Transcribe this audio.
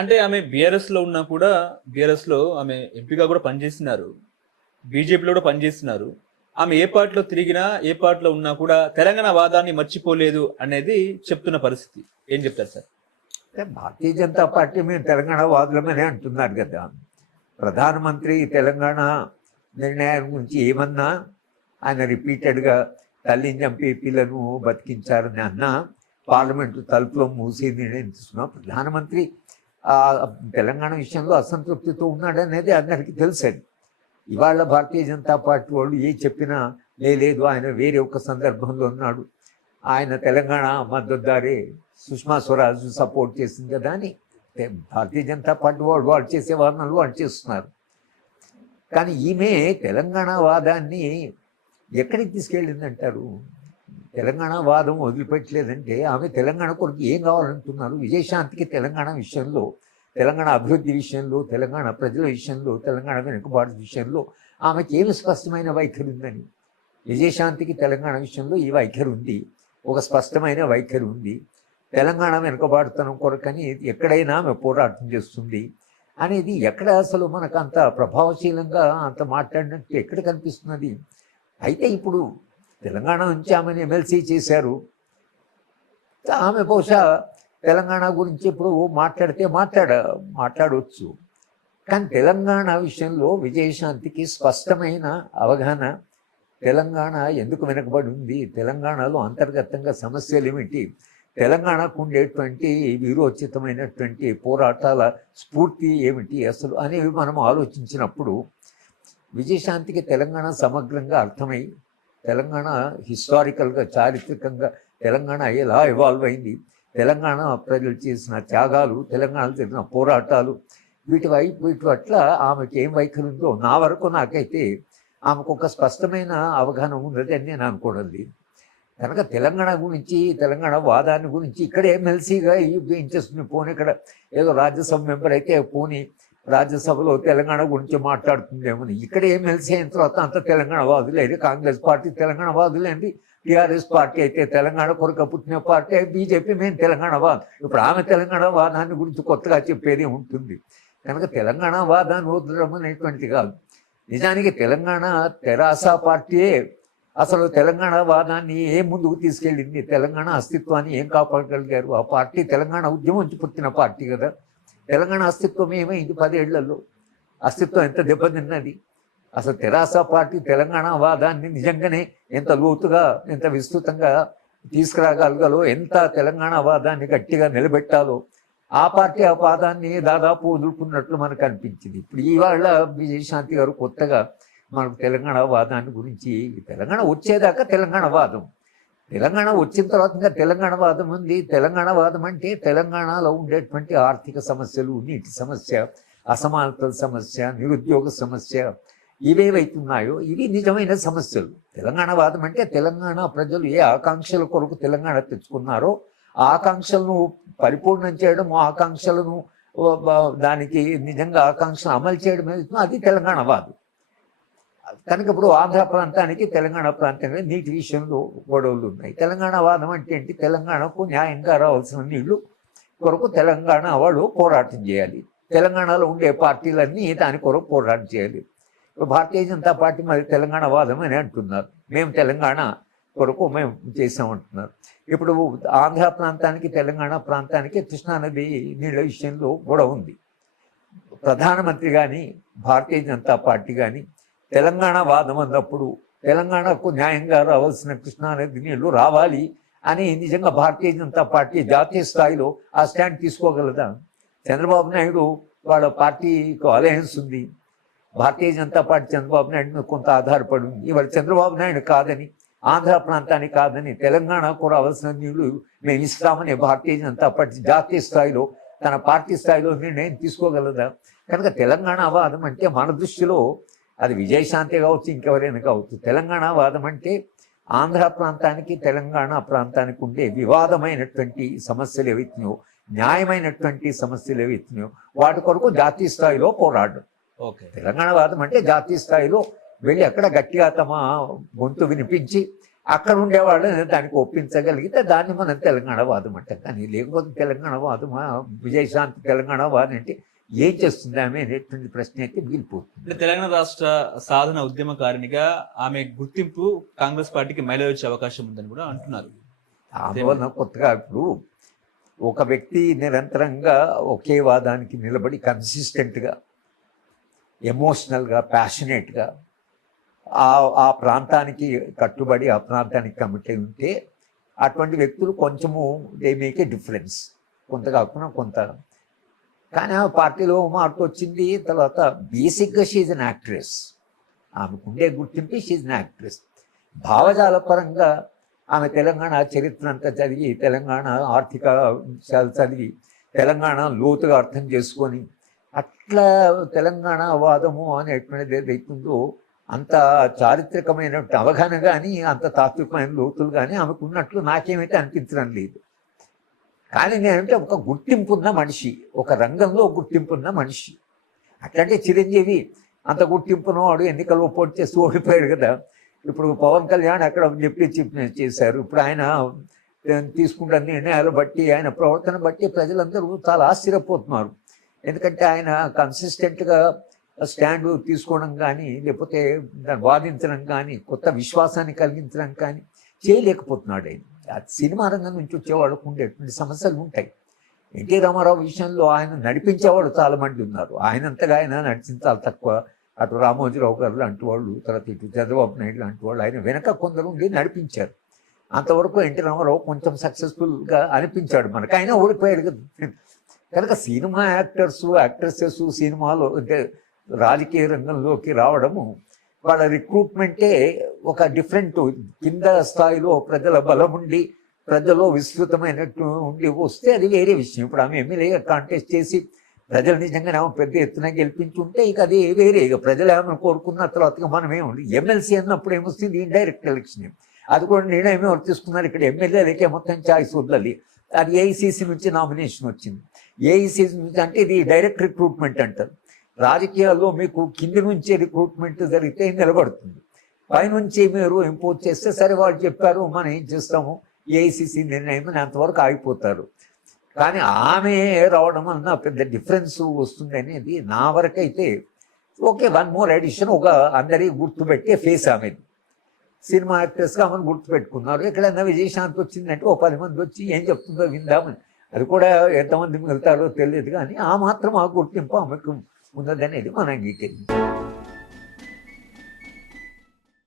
అంటే ఆమె బీఆర్ఎస్‌లో ఉన్నా కూడా బీఆర్ఎస్‌లో ఆమె ఎంపీగా కూడా పనిచేస్తున్నారు. బీజేపీలో కూడా పనిచేస్తున్నారు. ఆమె ఏ పార్టీలో తిరిగినా, ఏ పార్టీలో ఉన్నా కూడా తెలంగాణ వాదాన్ని మర్చిపోలేదు అనేది చెప్తున్న పరిస్థితి. ఏం చెప్తారు సార్? భారతీయ జనతా పార్టీ మేము తెలంగాణ వాదులమనే అంటున్నారు కదా. ప్రధానమంత్రి తెలంగాణ నిర్ణయాల గురించి ఏమన్నా ఆయన రిపీటెడ్గా తల్లిని చంపి పిల్లను బతికించారని అన్నా, పార్లమెంటు తలుపులో మూసి నిర్ణయం తీసుకున్నాం. ప్రధానమంత్రి తెలంగాణ విషయంలో అసంతృప్తితో ఉన్నాడనేది అందరికీ తెలుసండి. ఇవాళ భారతీయ జనతా పార్టీ వాళ్ళు ఏ చెప్పినా లేదు ఆయన వేరే ఒక సందర్భంలో ఉన్నాడు, ఆయన తెలంగాణ మద్దతుదారే, సుష్మా స్వరాజ్ సపోర్ట్ చేసింది కదా అని భారతీయ జనతా పార్టీ వాళ్ళు చేసే వాదనలు వాళ్ళు చేస్తున్నారు. కానీ ఈమె తెలంగాణ వాదాన్ని ఎక్కడికి తీసుకెళ్ళిందంటారు? తెలంగాణ వాదం వదిలిపెట్టలేదంటే ఆమె తెలంగాణ కొరకు ఏం కావాలంటున్నారు? విజయశాంతికి తెలంగాణ విషయంలో, తెలంగాణ అభివృద్ధి విషయంలో, తెలంగాణ ప్రజల విషయంలో, తెలంగాణ వెనుకబాటు విషయంలో ఆమెకి ఏమి స్పష్టమైన వైఖరి ఉందని? విజయశాంతికి తెలంగాణ విషయంలో ఈ వైఖరి ఉంది, ఒక స్పష్టమైన వైఖరి ఉంది. తెలంగాణ వెనుకబాటుతనం కొరకని ఎక్కడైనా ఆమె పోరాటం చేస్తుంది అనేది ఎక్కడ అసలు మనకు అంత ప్రభావశీలంగా అంత మాట్లాడినట్టు ఎక్కడ కనిపిస్తున్నది? అయితే ఇప్పుడు తెలంగాణ నుంచి ఆమెను ఎమ్మెల్సీ చేశారు. ఆమె బహుశా తెలంగాణ గురించి ఇప్పుడు మాట్లాడితే మాట్లాడవచ్చు. కానీ తెలంగాణ విషయంలో విజయశాంతికి స్పష్టమైన అవగాహన, తెలంగాణ ఎందుకు వెనకబడి ఉంది, తెలంగాణలో అంతర్గతంగా సమస్యలు ఏమిటి, తెలంగాణకు ఉండేటువంటి వీరోచితమైనటువంటి పోరాటాల స్ఫూర్తి ఏమిటి అసలు అనేవి మనం ఆలోచించినప్పుడు విజయశాంతికి తెలంగాణ సమగ్రంగా అర్థమై, తెలంగాణ హిస్టారికల్గా చారిత్రకంగా తెలంగాణ ఎలా ఇవాల్వ్ అయింది, తెలంగాణ ప్రజలు చేసిన త్యాగాలు, తెలంగాణలో జరిగిన పోరాటాలు, వీటి పట్ల ఆమెకి ఏం వైఖరి ఉందో నా వరకు నాకైతే ఆమెకు ఒక స్పష్టమైన అవగాహన ఉన్నది అని నేను అనుకోవడం లేదు. కనుక తెలంగాణ గురించి, తెలంగాణ వాదాన్ని గురించి ఇక్కడే ఎమ్మెల్సీగా ఇంట్రెస్ట్ పోనీ, ఇక్కడ ఏదో రాజ్యసభ మెంబర్ అయితే పోనీ రాజ్యసభలో తెలంగాణ గురించి మాట్లాడుతుందేమని, ఇక్కడ ఎమ్మెల్సీ అయిన తర్వాత అంత తెలంగాణ వాదులేండి, కాంగ్రెస్ పార్టీ తెలంగాణ వాదులేండి, టీఆర్ఎస్ పార్టీ అయితే తెలంగాణ కొరకు పుట్టిన పార్టీ, బీజేపీ మేము తెలంగాణ వాదం. ఇప్పుడు ఆమె తెలంగాణ వాదాన్ని గురించి కొత్తగా చెప్పేది ఉంటుంది. కనుక తెలంగాణ వాదాన్ని వదలడం అనేటువంటిది కాదు. నిజానికి తెలంగాణ తెరాస పార్టీయే అసలు తెలంగాణ వాదాన్ని ఏం ముందుకు తీసుకెళ్ళింది, తెలంగాణ అస్తిత్వాన్ని ఏం కాపాడగలిగారు? ఆ పార్టీ తెలంగాణ ఉద్యమం నుంచి పుట్టిన పార్టీ కదా. తెలంగాణ అస్తిత్వం ఏమైంది 10 ఏళ్లలో? అస్తిత్వం ఎంత దెబ్బతిన్నది? అసలు తెరాస పార్టీ తెలంగాణ వాదాన్ని నిజంగానే ఎంత లోతుగా, ఎంత విస్తృతంగా తీసుకురాగలగాలో, ఎంత తెలంగాణ వాదాన్ని గట్టిగా నిలబెట్టాలో ఆ పార్టీ ఆ వాదాన్ని దాదాపు వదులుకున్నట్లు మనకు అనిపించింది. ఇప్పుడు ఇవాళ విజయశాంతి గారు కొత్తగా మనకు తెలంగాణ వాదాన్ని గురించి, తెలంగాణ వచ్చేదాకా తెలంగాణ వాదం, తెలంగాణ వచ్చిన తర్వాత ఇంకా తెలంగాణ వాదం ఉంది. తెలంగాణ వాదం అంటే తెలంగాణలో ఉండేటువంటి ఆర్థిక సమస్యలు, నీటి సమస్య, అసమానతల సమస్య, నిరుద్యోగ సమస్య, ఇవేవైతున్నాయో ఇవి నిజమైన సమస్యలు. తెలంగాణ వాదం అంటే తెలంగాణ ప్రజలు ఏ ఆకాంక్షల కొరకు తెలంగాణ తెచ్చుకున్నారో ఆ ఆకాంక్షలను పరిపూర్ణం చేయడం, ఆకాంక్షలను దానికి నిజంగా ఆకాంక్షలు అమలు చేయడం అది తెలంగాణ వాదం. కనుక ఇప్పుడు ఆంధ్ర ప్రాంతానికి తెలంగాణ ప్రాంతంలో నీటి విషయంలో గొడవలు ఉన్నాయి. తెలంగాణ వాదం అంటే ఏంటి? తెలంగాణకు న్యాయంగా రావాల్సిన నీళ్లు కొరకు తెలంగాణ వాళ్ళు పోరాటం చేయాలి, తెలంగాణలో ఉండే పార్టీలన్నీ దాని కొరకు పోరాటం చేయాలి. ఇప్పుడు భారతీయ జనతా పార్టీ మరి తెలంగాణ వాదం అని అంటున్నారు, మేము తెలంగాణ కొరకు మేము చేసామంటున్నారు. ఇప్పుడు ఆంధ్ర ప్రాంతానికి తెలంగాణ ప్రాంతానికి కృష్ణానది నీళ్ళ విషయంలో గొడవ ఉంది. ప్రధానమంత్రి కానీ భారతీయ జనతా పార్టీ కానీ తెలంగాణ వాదం అన్నప్పుడు తెలంగాణకు న్యాయంగా రావాల్సిన కృష్ణానది నీళ్లు రావాలి అని నిజంగా భారతీయ జనతా పార్టీ జాతీయ స్థాయిలో ఆ స్టాండ్ తీసుకోగలదా? చంద్రబాబు నాయుడు వాళ్ళ పార్టీకి అలయన్స్ ఉంది, భారతీయ జనతా పార్టీ చంద్రబాబు నాయుడు మీద కొంత ఆధారపడి ఉంది. ఇవాళ చంద్రబాబు నాయుడు కాదని, ఆంధ్ర ప్రాంతానికి కాదని, తెలంగాణకు రావాల్సిన నీళ్లు మేము ఇస్తామని భారతీయ జనతా పార్టీ జాతీయ స్థాయిలో తన పార్టీ స్థాయిలో నిర్ణయం తీసుకోగలదా? కనుక తెలంగాణ వాదం అంటే మన దృష్టిలో అది విజయశాంతి కావచ్చు, ఇంకెవరైనా కావచ్చు, తెలంగాణ వాదం అంటే ఆంధ్ర ప్రాంతానికి తెలంగాణ ప్రాంతానికి ఉండే వివాదమైనటువంటి సమస్యలు ఏవైతున్నాయో, న్యాయమైనటువంటి సమస్యలు ఏవైతున్నాయో వాటి కొరకు జాతీయ స్థాయిలో పోరాడడం. ఓకే, తెలంగాణ వాదం అంటే జాతీయ స్థాయిలో వెళ్ళి అక్కడ గట్టిగా తమ గొంతు వినిపించి అక్కడ ఉండేవాళ్ళని దానికి ఒప్పించగలిగితే దాన్ని మనం తెలంగాణ వాదం అంటాం. కానీ లేకపోతే తెలంగాణ వాదమా, విజయశాంతి తెలంగాణ వాదం అంటే ఏం చేస్తుంది ఆమె అనేటువంటి ప్రశ్న అయితే మిగిలిపోతుంది. అంటే తెలంగాణ రాష్ట్ర సాధన ఉద్యమకారినిగా ఆమె గుర్తింపు కాంగ్రెస్ పార్టీకి మైలేజ్ వచ్చే అవకాశం ఉందని కూడా అంటున్నారు. ఆందోళన కొత్తగా ఇప్పుడు ఒక వ్యక్తి నిరంతరంగా ఒకే వాదానికి నిలబడి కన్సిస్టెంట్గా, ఎమోషనల్గా, ప్యాషనేట్గా ఆ ప్రాంతానికి కట్టుబడి ఆ ప్రాంతానికి కమిట్ అయి ఉంటే అటువంటి వ్యక్తులు కొంచెము దే మేక్ ఏ డిఫరెన్స్, కొంత కాకుండా కొంత. కానీ ఆ పార్టీలో మార్పు వచ్చింది. తర్వాత బేసిక్గా షీజ్ అన్ యాక్ట్రెస్, ఆమెకుండే గుర్తింపు షీజ్ అన్ యాక్ట్రెస్. భావజాల పరంగా ఆమె తెలంగాణ చరిత్ర అంతా చదివి, తెలంగాణ ఆర్థిక విషయాలు చదివి, తెలంగాణ లోతుగా అర్థం చేసుకొని అట్లా తెలంగాణ వాదము అనేటువంటిది ఏదైతుందో అంత చారిత్రకమైన అవగాహన కానీ అంత తాత్వికమైన లోతులు కానీ ఆమెకు ఉన్నట్లు నాకేమైతే అనిపించడం లేదు. కానీ నేనంటే ఒక గుర్తింపు ఉన్న మనిషి, ఒక రంగంలో గుర్తింపు ఉన్న మనిషి. అట్లాంటి చిరంజీవి అంత గుర్తింపున వాడు ఎన్నికల్లో పోటీ చేసి ఓడిపోయాడు కదా. ఇప్పుడు పవన్ కళ్యాణ్ అక్కడ డిప్యూటీ చీఫ్ మినిస్టర్ చేశారు. ఇప్పుడు ఆయన తీసుకుంటున్న నిర్ణయాలు బట్టి, ఆయన ప్రవర్తన బట్టి ప్రజలందరూ చాలా ఆశ్చర్యపోతున్నారు. ఎందుకంటే ఆయన కన్సిస్టెంట్గా స్టాండ్ తీసుకోవడం కానీ, లేకపోతే దాన్ని వాదించడం కానీ, కొత్త విశ్వాసాన్ని కలిగించడం కానీ చేయలేకపోతున్నాడు. ఆయన సినిమా రంగం నుంచి వచ్చేవాళ్ళకు ఉండేటువంటి సమస్యలు ఉంటాయి. ఎన్టీ రామారావు విషయంలో ఆయన నడిపించేవాళ్ళు చాలామంది ఉన్నారు. ఆయనంతగా ఆయన నడిచించాలి తక్కువ. అటు రామోజీరావు గారు లాంటి వాళ్ళు, తర్వాత ఇటు చంద్రబాబు నాయుడు లాంటి వాళ్ళు ఆయన వెనక కొందరు ఉండి నడిపించారు. అంతవరకు ఎన్టీ రామారావు కొంచెం సక్సెస్ఫుల్గా అనిపించాడు మనకు. ఆయన ఓడిపోయాడు కదా. కనుక సినిమా యాక్ట్రెసెస్ సినిమాలో అంటే రాజకీయ రంగంలోకి రావడము, వాళ్ళ రిక్రూట్మెంటే ఒక డిఫరెంట్, కింద స్థాయిలో ప్రజల బలం ఉండి ప్రజల్లో విస్తృతమైనట్టు ఉండి వస్తే అది వేరే విషయం. ఇప్పుడు ఆమె ఎమ్మెల్యేగా కాంటెస్ట్ చేసి ప్రజలు నిజంగా ఆమె పెద్ద ఎత్తున గెలిపించుంటే ఇక అది వేరే. ఇక ప్రజలు ఏమైనా కోరుకున్న తర్వాత మనం ఏముంది. ఎమ్మెల్సీ అన్నప్పుడు ఏమొస్తుంది, ఇండైరెక్ట్ ఎలక్షన్. అది కూడా నిర్ణయం ఎవరు తీసుకున్నారు, ఇక్కడ ఎమ్మెల్యేలకే మొత్తం ఛాయిస్ వదలాలి. అది ఏఐసీసీ నుంచి నామినేషన్ వచ్చింది. ఏఐసీసీ నుంచి అంటే ఇది డైరెక్ట్ రిక్రూట్మెంట్ అంటారు. రాజకీయాల్లో మీకు కింది నుంచి రిక్రూట్మెంట్ జరిగితే నిలబడుతుంది, పైనుంచి మీరు ఇంపోజ్ చేస్తే సరే వాళ్ళు చెప్పారు మనం ఏం చేస్తాము, ఏఐసీసీ నిర్ణయం అని అంతవరకు ఆగిపోతారు. కానీ ఆమె రావడం వలన పెద్ద డిఫరెన్స్ వస్తుంది అనేది నా వరకైతే. ఓకే, వన్ మోర్ ఎడిషన్, ఒక అందరికీ గుర్తుపెట్టే ఫేస్ ఆమెది. సినిమా యాక్టర్స్గా ఆమెను గుర్తుపెట్టుకున్నారు. ఎక్కడైనా విజయశాంతి వచ్చిందంటే ఓ 10 మంది వచ్చి ఏం చెప్తుందో విందామని. అది కూడా ఎంతమంది మిగులుతారో తెలియదు, కానీ ఆ మాత్రం ఆ గుర్తింపు ఆమెకు ఉన్నదనేది మనం అంగీకరించాం.